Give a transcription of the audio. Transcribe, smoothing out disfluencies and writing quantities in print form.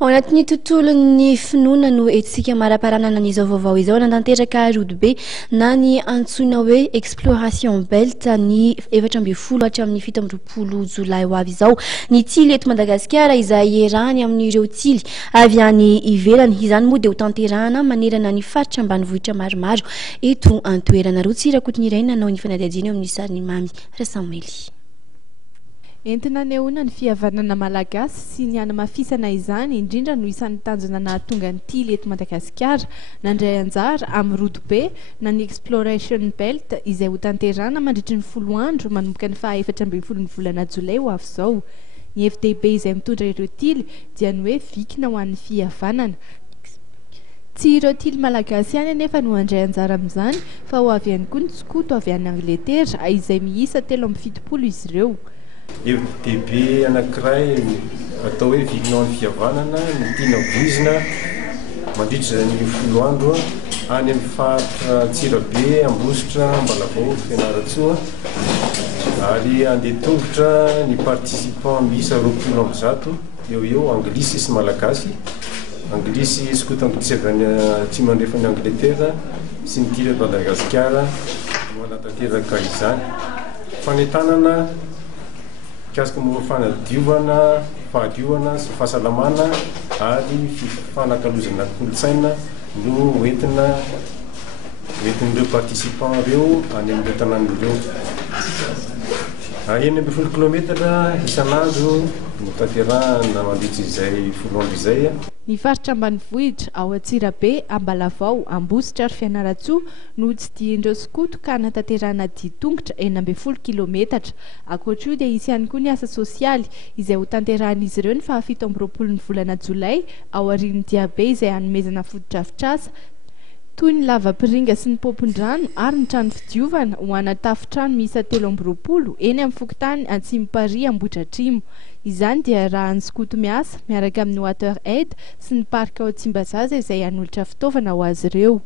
Ao anatin'ny tontolon'ny finoana no etsika maraparanana n'izao vaovao izao Hanatanteraka rodobe na ny antsoina hoe exploration belt ny 20 hatramin'ny 17 Jolay ho avy izao. Ny Tily eto Madagasikara izay hiarahan amin'ireo Tily avy any ivelany. Izany moa dia ho tanterahana manerana ny faritra ambanivohitra maromaro eto an-toerana. Rotsirakotiny iray nanao ny fanadihadiana eo amin'ny sariny mamy rasamely. Entina nehoana ny fihavanana malagasy sy ny hanamafisana izany indrindra no isan'ny tanjona nahatonga ny Tily eto Madagasikara nandray anjara amin'ny rodobe na ny exploration belt izay ho tanterahana mandritra ny 10 andro manomboka ny 14 ny volana Jolay ho avy izao. Ny FDB izay mitondra ireo Tily dia ny hoe vikina ho an'ny fihavanana. Tsy ireo Tily malagasy ihany anefa no handray anjara amin'izany fa ho avy ihany koa ny tsikoto avy any Angletera izay miisa 770 izy ireo. FDB anankiray atao hoe vikina ho an'ny fihavanana ny tiana voizina mandritra ny 10 andro any amin'ny faritra Tsirabe, Ambositra, Ambalavao, Fianaratsoa ary andeha tongotra ny participant miisa 20 eo anglisy sy malagasy. Anglisy sikoto tsy mandrefa ny Angletera sy ny Tily Madagasikara no Hanatanteraka izany. Fanetanana kasika momba fanadiovana, fahadiovana sy fahasalamana ary fanakalozana kolontsaina no entin'ireo participant ireo any amin'ireo tanàn'ireo. 20 kilometatra isan'andro no tanterahana mandritra izay 10 andro izay. Ny faritra ambanivohitra ao Tsirabe, Ambalavao, Ambositra ary Fianaratsoa no tsy dian'ireo sikoto ka hanatanterahana ditongotra 40 kilometatra. Ankoatra io dia isy ihany koa ny asa sosialy izay ho tanterahan'izy ireo ny 17 ny volana Jolay ao aorian'ny diabe izay hanomezana fotodrafitrasa toy ny lavapiringa sy ny pompondrano ary ny trano fidiovana ho ana tafontrano miisa 30 eny amin'ny fokontany Antsimopary Ambohidratrimo. Izany dia raha ny sikoto miasa miaraka amin'ny Water Aid sy ny parka ao Tsimbazaza izay hanolotra fitaovana ho azy ireo.